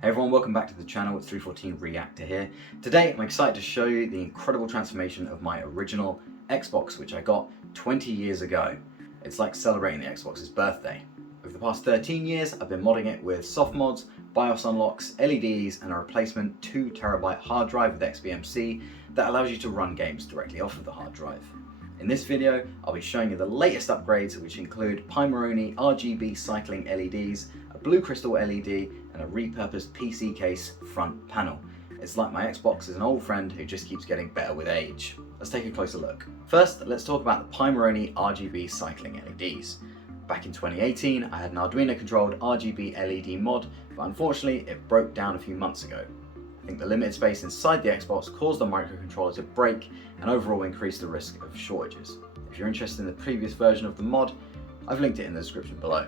Hey everyone, welcome back to the channel. It's 314 Reactor here. Today I'm excited to show you the incredible transformation of my original Xbox, which I got 20 years ago. It's like celebrating the Xbox's birthday. Over the past 13 years, I've been modding it with soft mods, BIOS unlocks, LEDs, and a replacement 2TB hard drive with XBMC that allows you to run games directly off of the hard drive. In this video, I'll be showing you the latest upgrades, which include Pimoroni RGB cycling LEDs, a blue crystal LED, and a repurposed PC case front panel. It's like my Xbox is an old friend who just keeps getting better with age. Let's take a closer look. First, let's talk about the Pimoroni RGB cycling LEDs. Back in 2018, I had an Arduino controlled RGB LED mod, but unfortunately it broke down a few months ago. I think the limited space inside the Xbox caused the microcontroller to break and overall increased the risk of shortages. If you're interested in the previous version of the mod, I've linked it in the description below.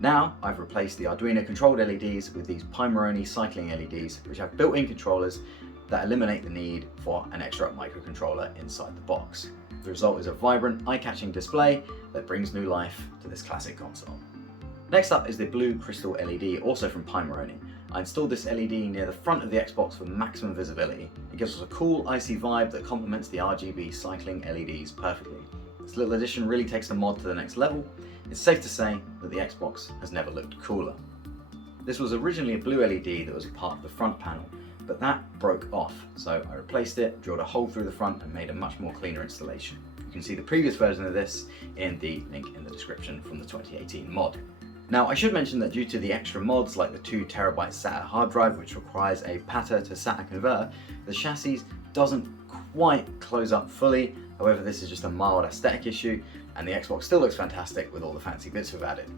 Now I've replaced the Arduino controlled LEDs with these Pimoroni cycling LEDs, which have built-in controllers that eliminate the need for an extra microcontroller inside the box. The result is a vibrant, eye-catching display that brings new life to this classic console. Next up is the blue crystal LED, also from Pimoroni. I installed this LED near the front of the Xbox for maximum visibility. It gives us a cool, icy vibe that complements the RGB cycling LEDs perfectly. This little addition really takes the mod to the next level. It's safe to say that the Xbox has never looked cooler. This was originally a blue LED that was part of the front panel, but that broke off, so I replaced it, drilled a hole through the front, and made a much more cleaner installation. You can see the previous version of this in the link in the description from the 2018 mod. Now, I should mention that due to the extra mods like the 2TB SATA hard drive, which requires a PATA to SATA converter, the chassis doesn't quite close up fully. However, this is just a mild aesthetic issue, and the Xbox still looks fantastic with all the fancy bits we've added.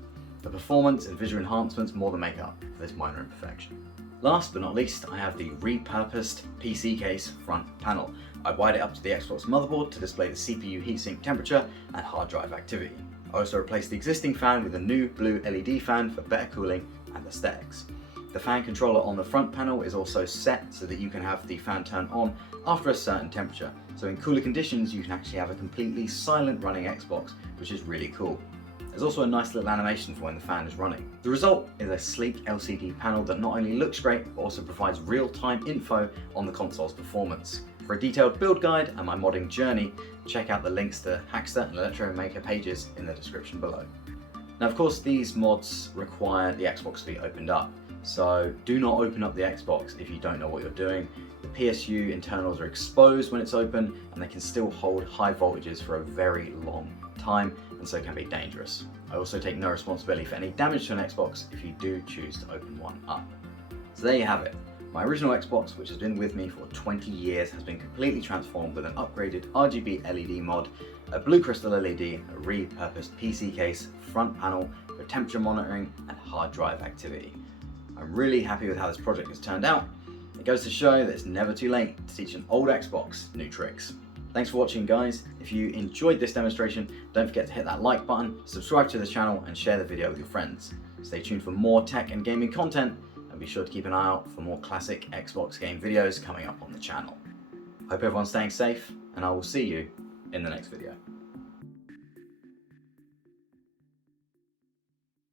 The performance and visual enhancements more than make up for this minor imperfection. Last but not least, I have the repurposed PC case front panel. I wired it up to the Xbox motherboard to display the CPU heatsink temperature and hard drive activity. I also replaced the existing fan with a new blue LED fan for better cooling and aesthetics. The fan controller on the front panel is also set so that you can have the fan turn on after a certain temperature. So in cooler conditions, you can actually have a completely silent running Xbox, which is really cool. There's also a nice little animation for when the fan is running. The result is a sleek LCD panel that not only looks great, but also provides real-time info on the console's performance. For a detailed build guide and my modding journey, check out the links to Hackster and Electromaker pages in the description below. Now, of course, these mods require the Xbox to be opened up, so do not open up the Xbox if you don't know what you're doing. The PSU internals are exposed when it's open, and they can still hold high voltages for a very long time, and so can be dangerous. I also take no responsibility for any damage to an Xbox if you do choose to open one up. So there you have it. My original Xbox, which has been with me for 20 years, has been completely transformed with an upgraded RGB LED mod, a blue crystal LED, a repurposed PC case, front panel for temperature monitoring and hard drive activity. I'm really happy with how this project has turned out. It goes to show that it's never too late to teach an old Xbox new tricks. Thanks for watching, guys. If you enjoyed this demonstration, don't forget to hit that like button, subscribe to the channel, and share the video with your friends. Stay tuned for more tech and gaming content, and be sure to keep an eye out for more classic Xbox game videos coming up on the channel. Hope everyone's staying safe, and I will see you in the next video.